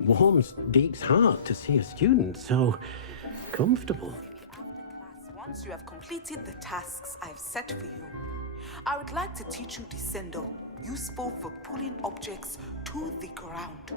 warms Deek's heart to see a student so comfortable. Once you have completed the tasks I've set for you, I would like to teach you Descendo, useful for pulling objects to the ground.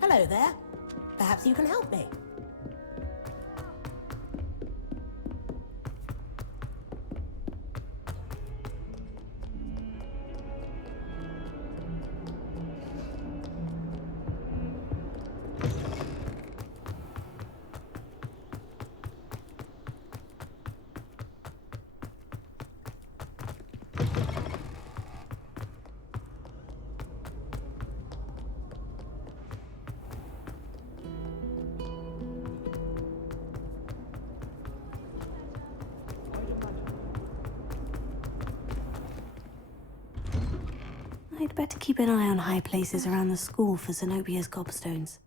Hello there. Perhaps you can help me. I'd better keep an eye on high places around the school for Zenobia's gobstones.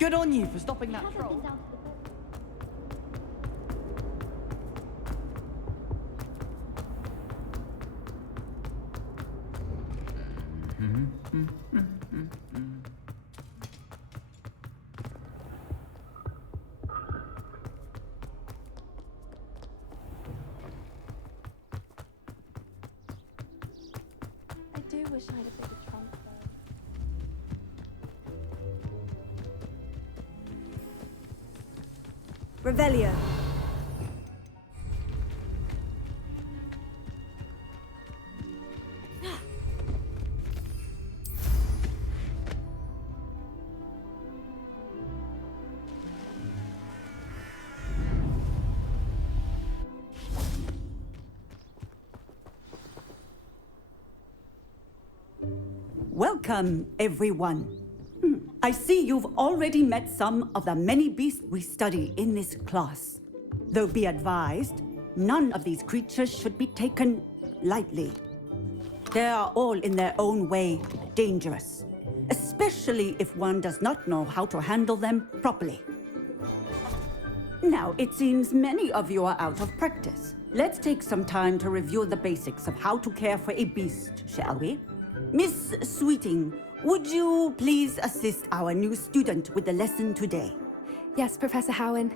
Good on you for stopping that troll. I do wish I had a bigger trunk, though. Revelio. Welcome, everyone. I see you've already met some of the many beasts we study in this class. Though be advised, none of these creatures should be taken lightly. They are all in their own way dangerous, especially if one does not know how to handle them properly. Now, it seems many of you are out of practice. Let's take some time to review the basics of how to care for a beast, shall we? Miss Sweeting, would you please assist our new student with the lesson today? Yes, Professor Howen.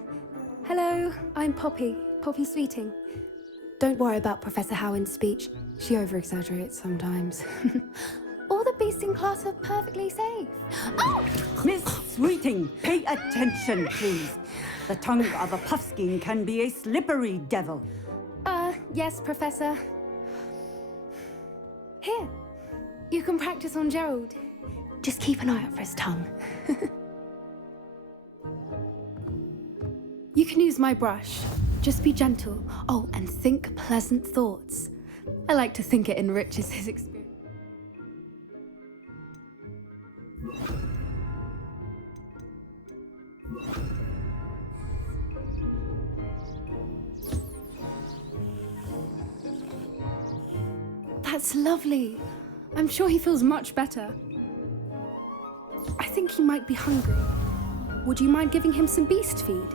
Hello, I'm Poppy Sweeting. Don't worry about Professor Howen's speech. She over-exaggerates sometimes. All the beasts in class are perfectly safe. Oh! Miss Sweeting, pay attention, please. The tongue of a puffskein can be a slippery devil. Yes, Professor. Here, you can practice on Gerald. Just keep an eye out for his tongue. You can use my brush. Just be gentle. Oh, and think pleasant thoughts. I like to think it enriches his experience. That's lovely. I'm sure he feels much better. I think he might be hungry. Would you mind giving him some beast feed?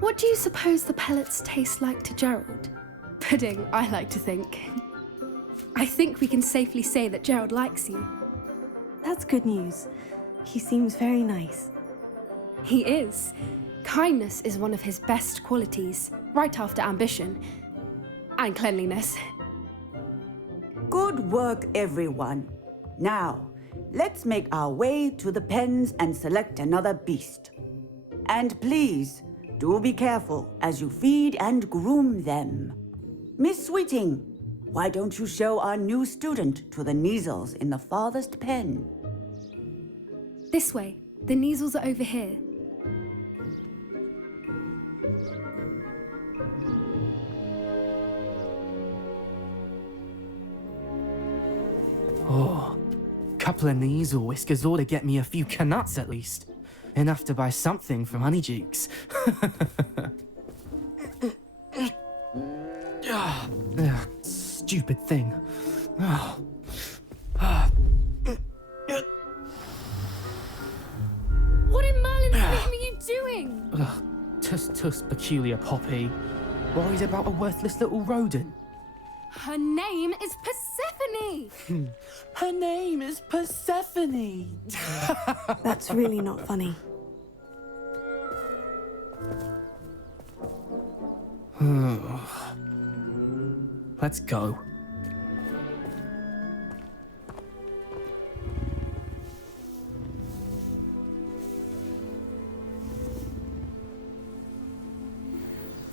What do you suppose the pellets taste like to Gerald? Pudding, I like to think. I think we can safely say that Gerald likes you. That's good news. He seems very nice. He is. Kindness is one of his best qualities, right after ambition. And cleanliness. Good work, everyone. Now, let's make our way to the pens and select another beast. And please, do be careful as you feed and groom them. Miss Sweeting, why don't you show our new student to the Kneazles in the farthest pen? This way. The Kneazles are over here. Oh, couple of Kneazle whiskers ought to get me a few canuts at least. Enough to buy something from Honeydukes. Stupid thing. Oh. What in Merlin's name are you doing? Tuss, peculiar Poppy. Worried about a worthless little rodent. Her name is Persephone! Her name is Persephone! That's really not funny. Let's go.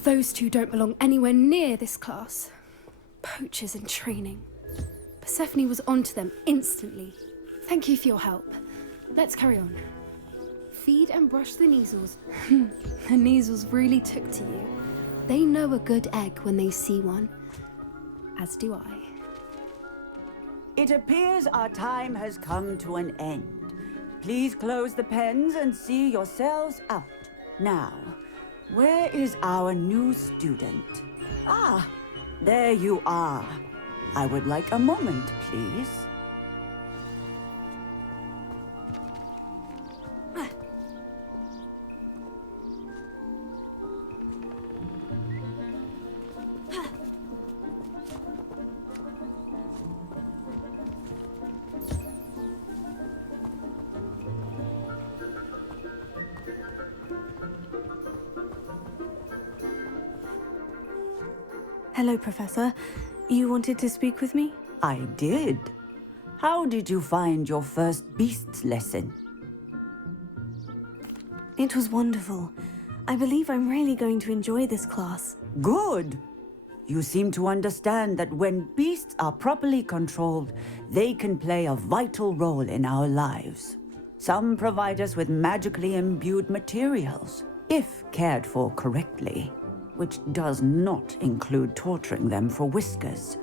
Those two don't belong anywhere near this class. Poachers in training. Persephone was onto them instantly. Thank you for your help. Let's carry on. Feed and brush the Kneazles. The Kneazles really took to you. They know a good egg when they see one. As do I. It appears our time has come to an end. Please close the pens and see yourselves out. Now, where is our new student? Ah, there you are. I would like a moment, please. Hello, Professor. You wanted to speak with me? I did. How did you find your first beasts lesson? It was wonderful. I believe I'm really going to enjoy this class. Good. You seem to understand that when beasts are properly controlled, they can play a vital role in our lives. Some provide us with magically imbued materials, if cared for correctly, which does not include torturing them for whiskers.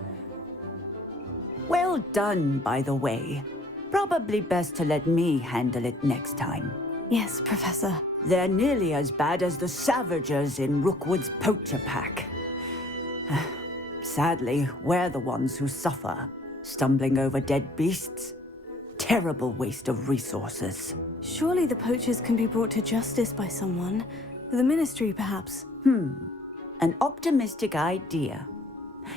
Well done, by the way. Probably best to let me handle it next time. Yes, Professor. They're nearly as bad as the Savagers in Rookwood's poacher pack. Sadly, we're the ones who suffer, stumbling over dead beasts. Terrible waste of resources. Surely the poachers can be brought to justice by someone. The Ministry, perhaps. An optimistic idea.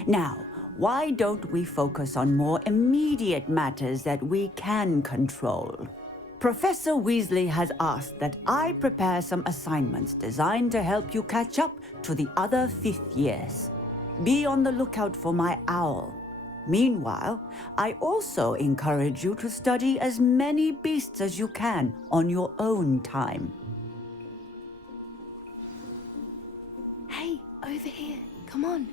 Now, why don't we focus on more immediate matters that we can control? Professor Weasley has asked that I prepare some assignments designed to help you catch up to the other 5th years. Be on the lookout for my owl. Meanwhile, I also encourage you to study as many beasts as you can on your own time. Hey, over here. Come on.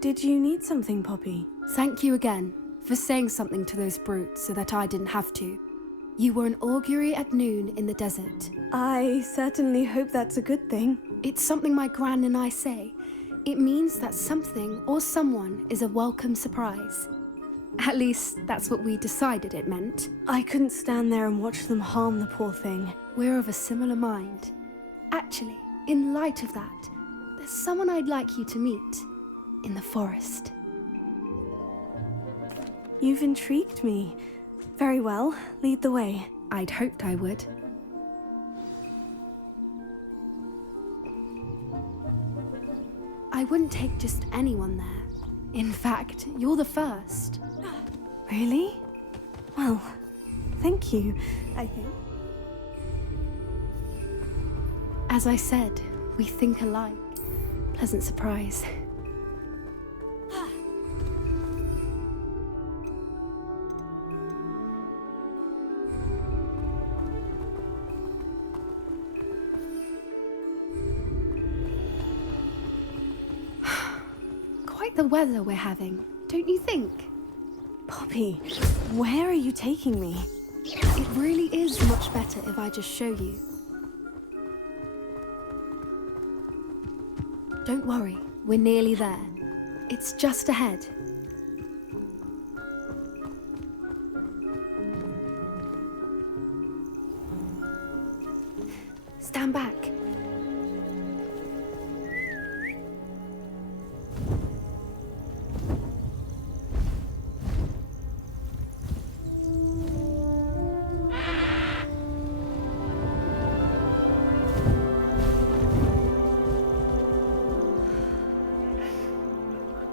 Did you need something, Poppy? Thank you again for saying something to those brutes so that I didn't have to. You were an augury at noon in the desert. I certainly hope that's a good thing. It's something my gran and I say. It means that something or someone is a welcome surprise. At least, that's what we decided it meant. I couldn't stand there and watch them harm the poor thing. We're of a similar mind. Actually, in light of that, there's someone I'd like you to meet in the forest. You've intrigued me. Very well, lead the way. I'd hoped I would. I wouldn't take just anyone there. In fact, you're the first. Really? Well, thank you, I think. As I said, we think alike. Pleasant surprise. Quite the weather we're having, don't you think? Poppy, where are you taking me? It really is much better if I just show you. Don't worry, we're nearly there. It's just ahead. Stand back.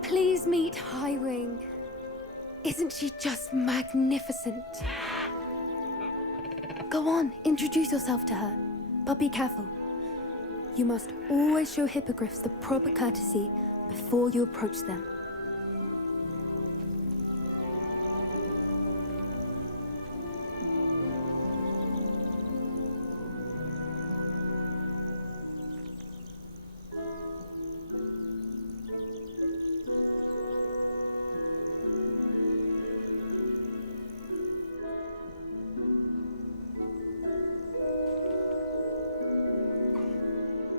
Please meet Highwing. Isn't she just magnificent? Go on, introduce yourself to her. But be careful. You must always show hippogriffs the proper courtesy before you approach them.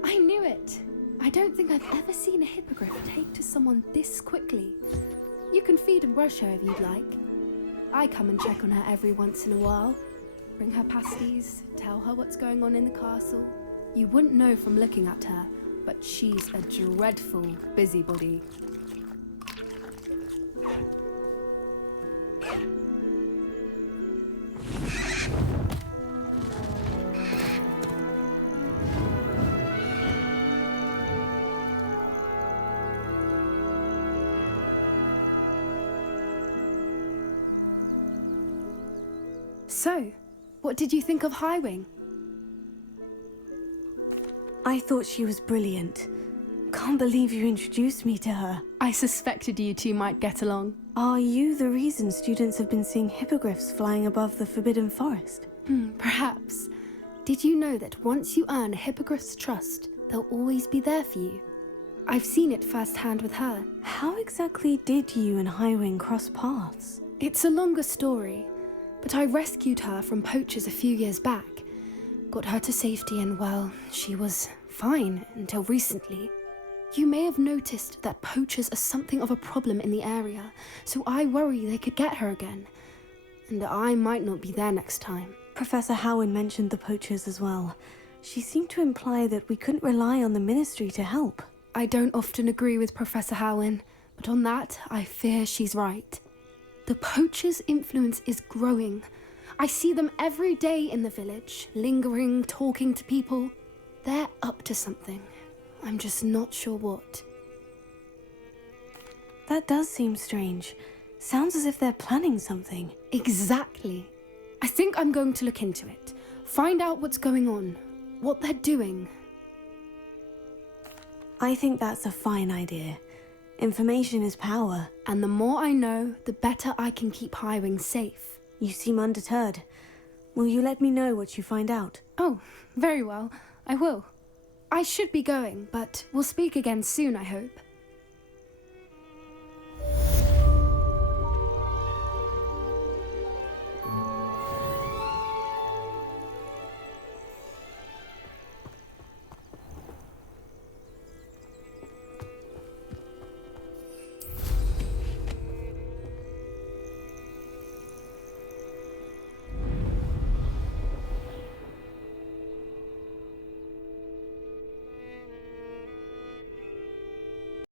I knew it! I don't think I've ever seen a hippogriff take to someone this quickly. You can feed and brush her if you'd like. I come and check on her every once in a while. Bring her pasties, tell her what's going on in the castle. You wouldn't know from looking at her, but she's a dreadful busybody. So, what did you think of Highwing? I thought she was brilliant. Can't believe you introduced me to her. I suspected you two might get along. Are you the reason students have been seeing hippogriffs flying above the Forbidden Forest? Perhaps. Did you know that once you earn a hippogriff's trust, they'll always be there for you? I've seen it firsthand with her. How exactly did you and Highwing cross paths? It's a longer story, but I rescued her from poachers a few years back. Got her to safety and, well, she was fine until recently. You may have noticed that poachers are something of a problem in the area, so I worry they could get her again. And I might not be there next time. Professor Howin mentioned the poachers as well. She seemed to imply that we couldn't rely on the Ministry to help. I don't often agree with Professor Howin, but on that, I fear she's right. The poachers' influence is growing. I see them every day in the village, lingering, talking to people. They're up to something. I'm just not sure what. That does seem strange. Sounds as if they're planning something. Exactly. I think I'm going to look into it. Find out what's going on, what they're doing. I think that's a fine idea. Information is power. And the more I know, the better I can keep Highwing safe. You seem undeterred. Will you let me know what you find out? Oh, very well. I will. I should be going, but we'll speak again soon, I hope.